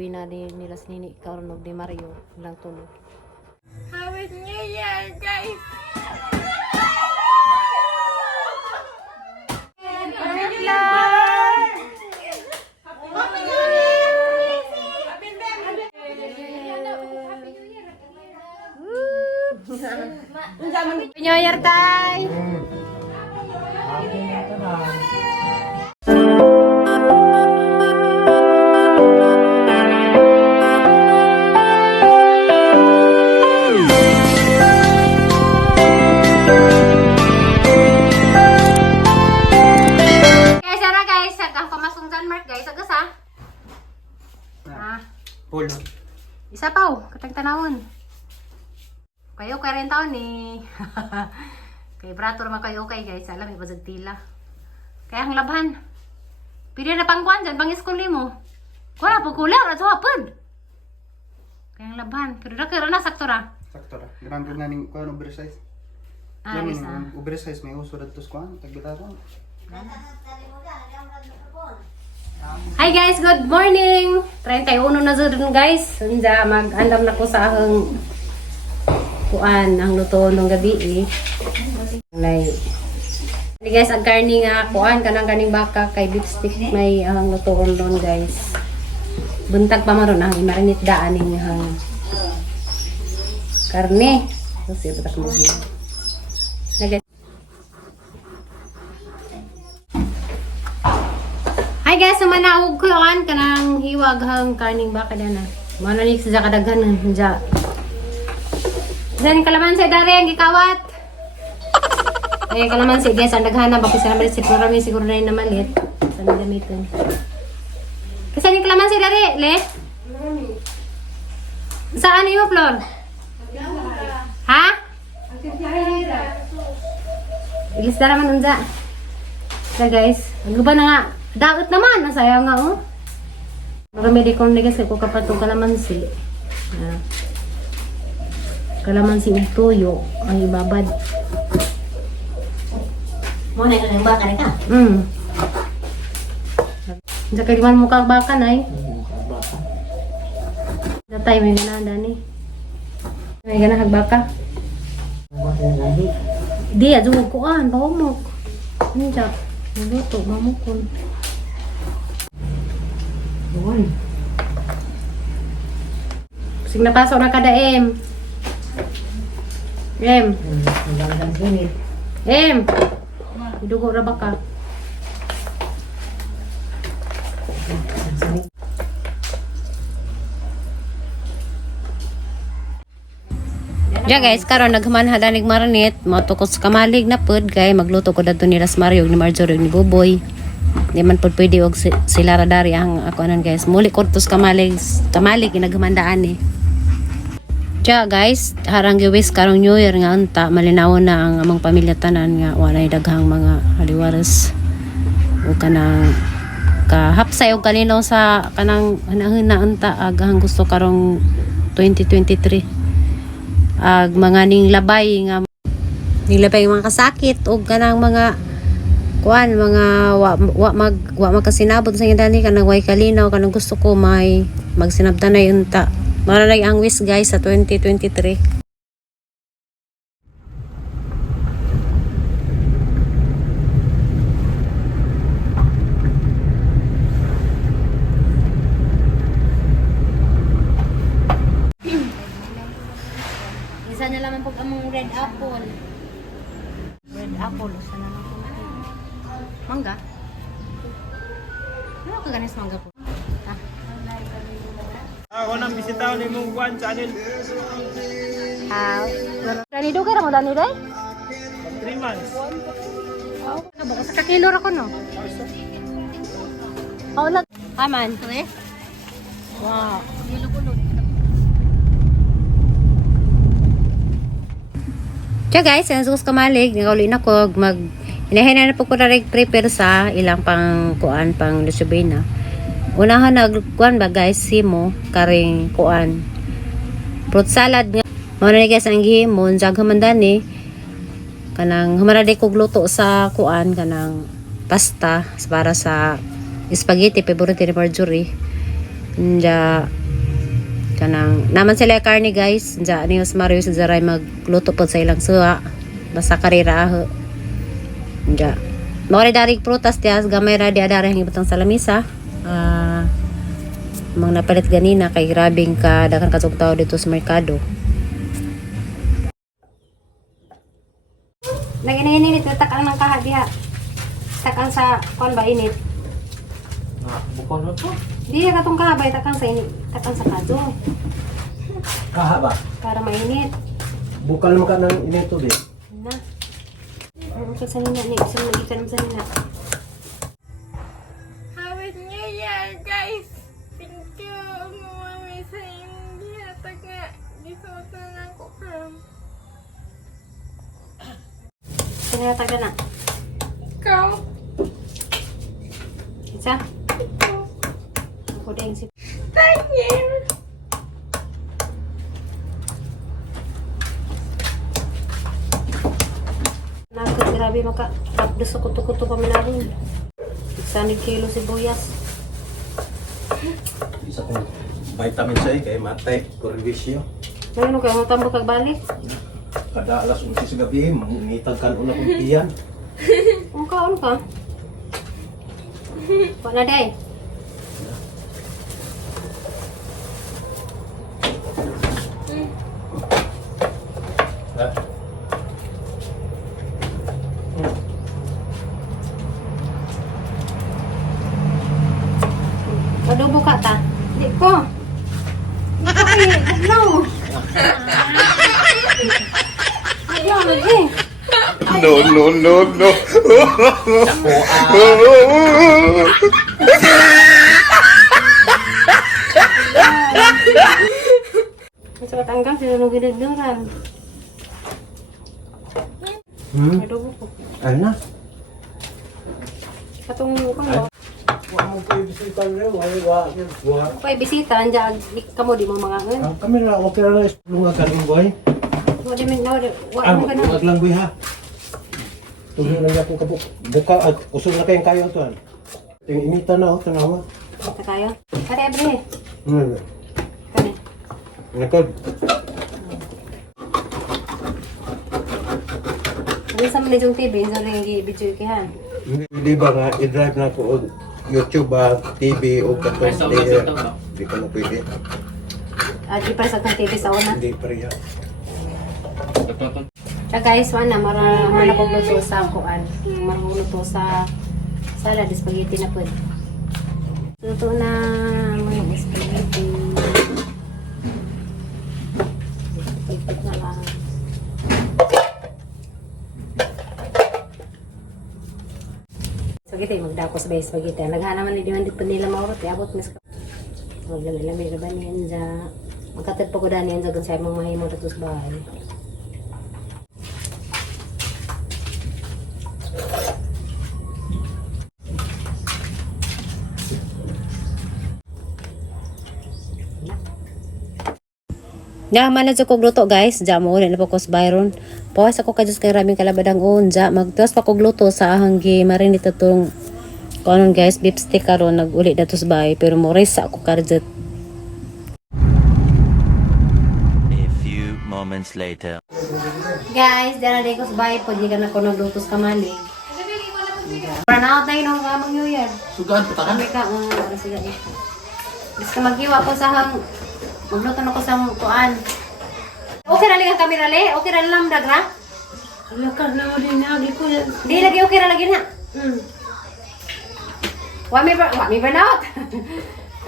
lubi na nila sinini karon og ni Mario lang tulo. Happy New Year, guys! New Year, tay! Polo. Isa pa katang tanawon. Kayo kay rin taon ni. Kay brato naman kayo kay guys, alam ibasag tila. Kaya ang labhan. Pili na pang kwan dyan, pang school mo. Wala po kulang, ato hapon. Kaya ang labhan. Pero na sakto ra. Sakto ra. Grand ko nga ning kuan oversize. Yes Ning oversize may uso dito sa kuan, tagbitaron. Hi guys, good morning! 31 na dun guys. Unja mag-andam na ko sa akong kuan ang luto nung gabi Nay. Hindi guys, ang karni nga kuan kanang kaning baka kay beef stick may ang luto ron guys. Buntag pa maron ang marinate daan ning hang karne. So siya patak mo. Hi guys, sumanaog ko yan kanang hiwag hang karning baka na. Mano ni sa kadaghanan ja. Diyan kalamansi dari ang gikawat. Ay kalamansi guys, ang daghana bakit sa naman si Florami siguro na yung namalit. Sa nagamitin. Kasi ni kalamansi dari, le? Saan yung Flor? Ha? Ilis na naman unja. So guys, ang guba na nga. Daot naman, nasayang nga oh. Marami kong negas ko kapatong kalamansi. Kalamansi ug tuyo ang ibabad. Mo na yung baka na ka? Sa kaliman mo kang baka nay. Datay may ganada ni. May ganahag baka. Di adto ko an pawmok. Ninja. Luto mamukon. Doon. Sing napasok na kada M. M. Idugo ra ba ka? Ja guys, karon naghuman hadanig marinate, matukos kamalig na pud kay magluto ko dadto ni Rasmario ni Marjorie ni Boboy. Di man pud pwede og sila ra dari ang ako anan guys. Muli kurtos kamalig ginaghamandaan ni. Ja guys, harang giwis karong New Year nga unta malinawon na ang among pamilya tanan nga walay daghang mga haliwares. O kanang kahapsay og kanino sa kanang hanahon unta aghang gusto karong 2023. Ag mga ning labay nga mga kasakit o kanang mga kuan mga wa magkasinabot sa dani kanang way kalinaw kanang gusto ko may magsinabtanay unta maray ang wish guys sa 2023. Isa na lamang pag among red apple. Red apple isa na lang. Mangga? Ano ka ganas mangga po? Ako nang bisitaw ni mong Juan channel. Dani do kaya mo dani day? 3 months. Oh, baka sa kakilor ako no. Oh, lag. Aman. Wow. Tiyo guys, yan sus kamalig, nagauli na ko mag inahin na po ko na prepare sa ilang pang kuan pang lusubina. Unahan nagkuan ba guys simo karing kuan fruit salad nga mo na guys ang gihimon jag humandani kanang humarade kog luto sa kuan kanang pasta para sa spaghetti favorite ni Marjorie Nya kanang naman sila karni guys. Nya ni Mario sa Zaray magluto pod sa ilang suha. Basta karira aho. Nya Mori dari prutas tias gamay ra di adara ang ibutang sa lamisa. Mang napalit ganina kay grabing ka dakan kasug tao dito sa merkado. Lagi na init takang ng kaha diha. Takang sa kon ba init? Bukon na to. Di katong kahabay takang sa init, takang sa kadyo Kaha ba? para mainit. Bukal mo ka ng inito din. Na. Ang sa nina ni sa magikan sa nina. Happy New Year, guys! Thank you, Mami, sa India. Taga, isuot na lang ko from. Sinataga na. Ikaw? Isa. Ako din si Thank you! Nakot grabe maka tapos sa kuto-kuto kami narin. 600 kilo sibuyas. Isa kong vitamin C kay matay, kuribisyo. Ano kayo mo tambok kag balik? Kada alas 11 sa gabi, mangitag kan una kong tiyan. Ang kaon ka? Wala day. Ha? Adobo ka ta. Di ko. Di ko ay no. Ayaw lagi. No, no, no, no. Masuk tanggang sila nung ginagduran. Adobo ko. Ano na? Katong ko no. Wa mo kayo bisita rin, wa. Kay bisita anja kamo di mo mga ngan. Ang kamera, okay na lang, lunga ka rin boy. Wa di min wa Ah, mo kana. lunga lang boy ha. Tuloy lang akong kabuk. Buka, usog na kayong kayo ito. Yung inita na, tanawa. Kita kayo. Kare abre. Kare. Nakod. Di sa man yung TV, sa lang gi-video kihan. Hindi ba nga, i-drive na ko og YouTube ba, TV o katong player. Hindi ko na pwede. Di pa sa tong TV sa una. Hindi pa rin. Kaya guys, wala na ko luto sa kuan. Marunong sa salad, spaghetti na po. Luto na mga spaghetti. Spaghetti na lang. Spaghetti, magdako sa bay spaghetti. Naghanap man di man dito nila maurot. Abot mas maglamig-lamig na ba niyan dya. Magkatid pa ko daan yan dyan sa mga mahimong dito sa bahay. Naman na sa kog luto guys, dya mo na po ko sa Byron. Pawas ako kadtos kay raming kalabadang unja, magtuwas pa kog luto sa ahang gi marinit atong kuanon guys, beef stick karon naguli dato sa bahay pero mo sa ako karjet. A few moments later. Guys, dala day ko sa bahay po di ka na ko nagluto sa kamalig. Run out na yun ang New Year. Sugaan pa Kami ka, sige. Bis ka maghiwa ko sa hang magluto na ko sa kuan. Okay ra lang kami rale, okay ra lang dagra. Lakad na mo din agi ko yan. Di lagi okay ra lagi na. Wa mi burn out.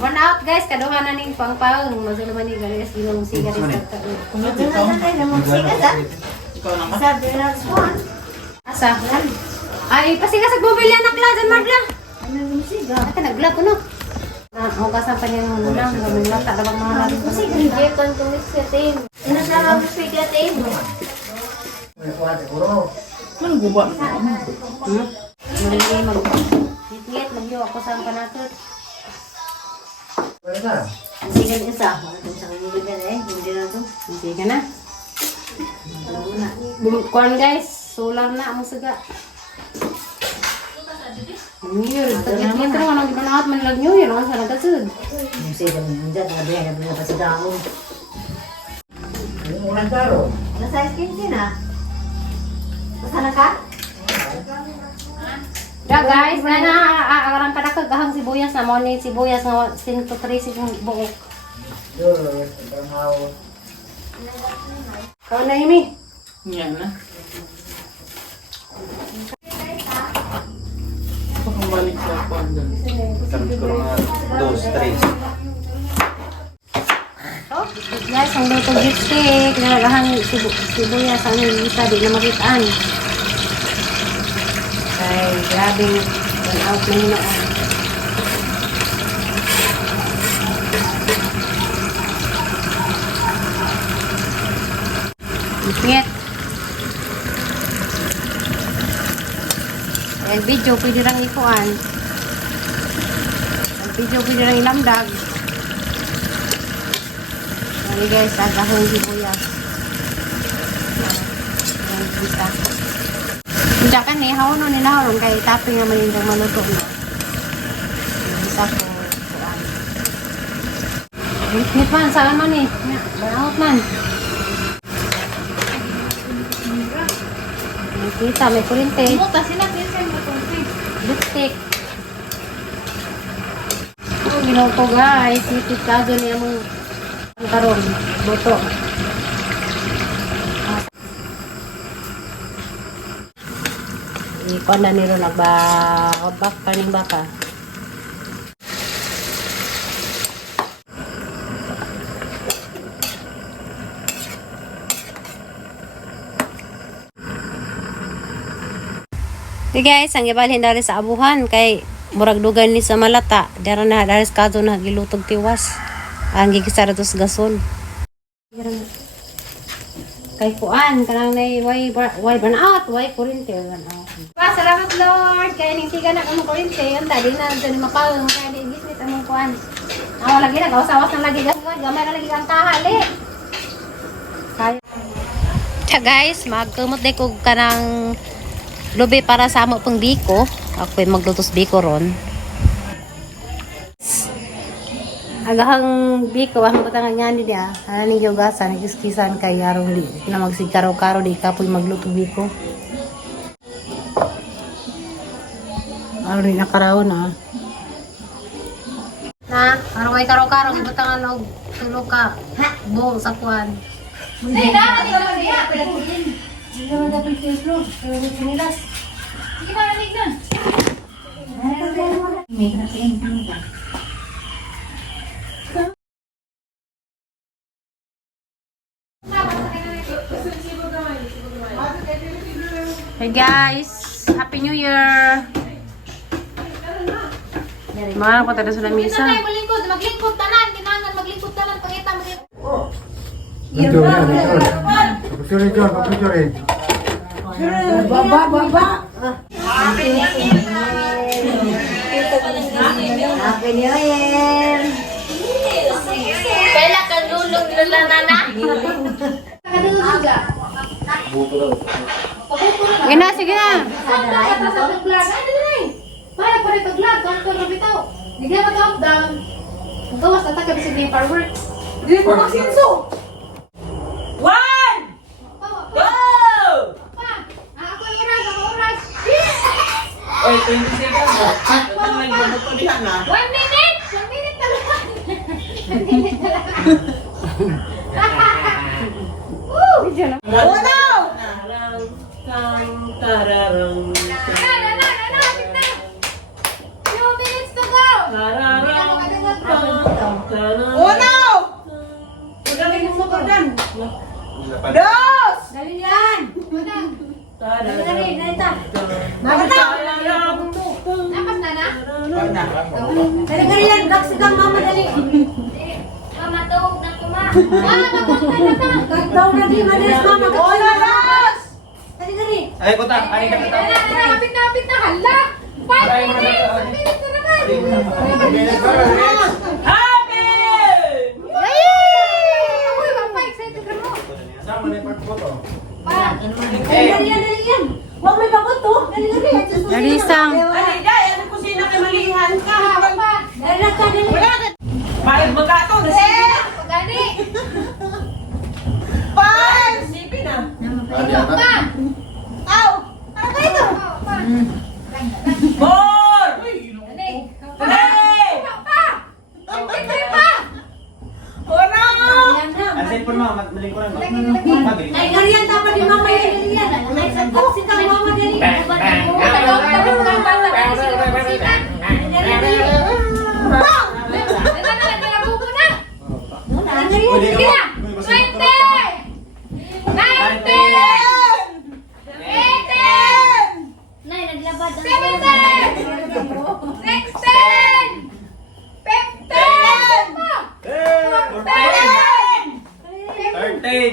Burn out guys, kaduha na ning pangpaong masuluman ni guys yung sigaret sa Sabi na swan. asa. Ay pasiga sa mobilya na kladan Marla. Ano yung siga? Ata nagla ko no. Na hugasan pa niya ng unang gaming lata dabang mga natin pa. Kasi hindi ko ang tumisatin. Ano sa ako sigatin? Muli mag ngit magyo ako sa panatot. Sige na isa. Ano sa kanya eh? Hindi na to. Sige na. Kuan guys, solar na ang saga. New Year, tagit-tagit ka naman ang gibanaot man lang New Year, naman sa nagasud. Sige kami nandiyan, sabi na pinapa sa daon. Ano mo lang karo? Nasa 15 na. Masana ka? Da guys, agarang ka na kagahang sibuyas na mo ni sibuyas nga sinto 3 yung buok. Duro, parang hawo. Kau na Imi. Yan na. Balik sa panda. Tapos ko mga 2, 3. Guys, ang luto gipstick, nalagahang sibuyas ang isa, di na makitaan. Ay, grabe, turn out na hinoon. Ngit. Ayan, video, pwede lang ikuan. Ang video, pwede lang ilamdag. Ayan guys, agahong sibuyas. Ayan, kita. Hindi ka ni, hawanon ni nahawanon, kaya itapin nga malindang maluto na. Isa ko, kuan. Ngit man, saan man eh. Banaot man. Kita, may kurinte. Muta sila pinsan mo kunti. Lipstick. Oh, ginuto guys. Sipit kaso niya mong karon. Boto. Ikaw na nilo nagbak pa ng baka. Okay guys, ang ibalhin dari sa abuhan kay murag dugan ni sa malata. Dara na dari sa kaso na gilutog tiwas. Ang gigisara tos gasol. Kay kuan kanang nay way burn out, way kurente burn out. Salamat Lord kay ning tiga na among kurente. Anta di na dali mapawon kay di gisnit among kuan. Aw lagi na gawas na lagi gamay na lagi ang kahali. Kay guys, magkumot de ko kanang lubi para sa amo pang biko. Ako'y maglutos biko ron. Agahang biko, ang patangan niya ni dia. Ano ni yogasan, nag-iskisan kay arong li. Na magsigkaraw-karaw di ka po'y magluto biko. Ano rin nakaraw na. Na, parang may karaw-karaw, ipatangan og tulog ka. Buong sa kuwan. Hindi na, hindi ka lang niya. Hindi naman dapat yung flow. Pero may sinilas. Sige na, nalig na. May kanasain ka ba? Hey guys, Happy New Year! Mga patada sa lamisa. Tayo maglingkod tanan. Kinangan maglingkod tanan. Pangita mo yung... Happy New Year! Kailan ka lulong nila nana? Gina, sige na. Para pa rin pag-vlog. Kanto na bitaw. Hindi ka mag-up down. Ang gawas na taga bisig na fireworks. Hindi mo magsinso. One! Go! Pa! Ako yung oras. Ako oras. Oy, 20 seconds na. Ito lang yung magpalihan na. 1 minute! 1 minute na lang. 1 minute na lang. Woo! Oh, no! Tararang, Na, hapit na. 2 minutes to go. Hindi na makadagat. Oh, no! Dos! Dali yan. Madam. Napas na na? Dali yan, daksigang mama dali. Mama, tuhog na kuma. Matugtog na na. Kagdaw na di, madalas mama. Olas! Dali. Ay, kota, ani ka kita. Hapit na. Hala! 5 minutes! 1 minute na naman! Happy! Uy, mama, excited ka mo. Sama na yung pagboto. Dali yan. Huwag may pagod to. Dali. Dali sang. Ay, dahil ano ko ka to. Gani. Sipin na. More! Ang cellphone mo, maling ko lang. Mabili. Ay, ganyan dapat di mama yan. Ay, sa si kang mama dali. Pwede ka ba? Nay, naglabad. Thirteen.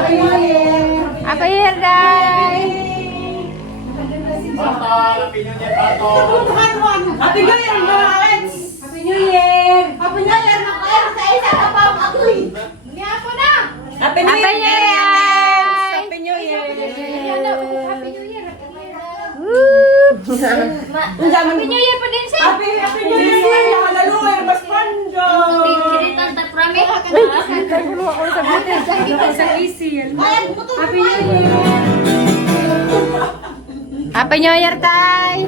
Happy New Year! Happy New Year, guys! Happy New Year, mga Alex! Happy New Year! Happy New Year! Nakaya sa isa ka pa ako'y! Happy Happy New Year! Happy New Year! Happy New Year pa din siya. Happy New Year! Nakalaluoy, mas panjo! Happy New Year, Tay!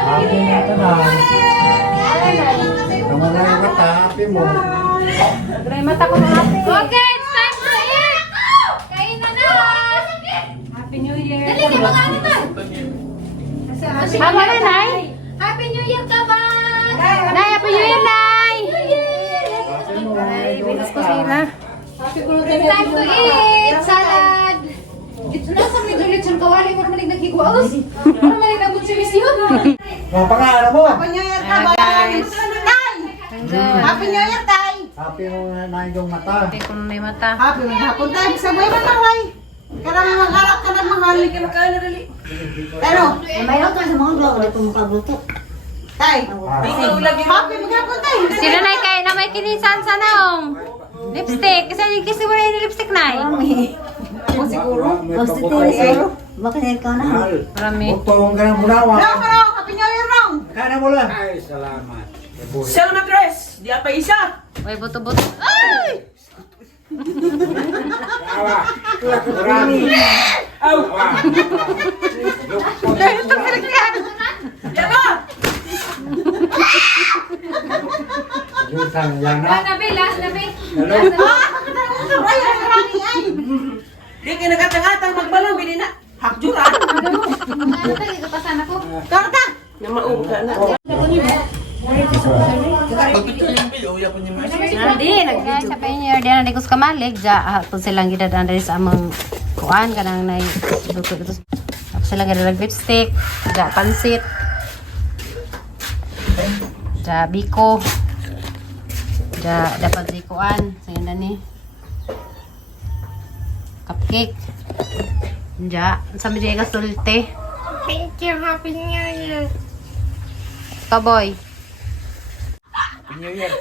Happy na ito na. Kamulang yung mata, happy mo. Okay, it's time to eat! Kain na na! Happy New Year! Dali, di ba kami ba? Mama na, Nay! Happy New Year ka ba? Nay, Happy New Year, Nay! Happy mo, Bilis ko sila. It's time to eat! Salad! Ito na sa may dulit siyang kawali ko naman nagkikwaos. Ano naman nabot si Miss yun? mga pangalan mo. Happy New Year ka ba? Happy New Year, Tay! Happy mo na yung mata. Happy ko na may mata. Happy New Year. Punta tayo sa buhay mataway. Karami magharap ka ng mahal. Pero, mayroon ka sa mga vlog. Wala pong makagluto. Tay, happy maghapon, Tay. Sino, Nay, kayo na may kinisan sa naong? Lipstick. Kasi wala yung lipstick, Nay. Ako siguro. siguro. Bakit ikaw na? Marami. Utong ka ng munawa. Pero, Happy New Year, Rong. Kana mo lang. Salamat, Res! Di apa isa! Uy, buto-buto. Ay! Aw! Yaba! Jutang yan na. Last na, Be. Di ka nagatang-atang magbalong, bili na. Hakjuran! Kapasan ako. Torta! Namaog ka na. Nadi, nag-video. Sa pinyo, di na ko sa kamalig. Kung silang gidadaan rin sa amang kuan, kanang na luto ito. Tapos silang gidadang lipstick, pansit, biko. dapat likuan. Sa'yo na ni. Cupcake. Ja. Sabi niya ka sulte. Thank you, Happy New Year. Kaboy. New Year.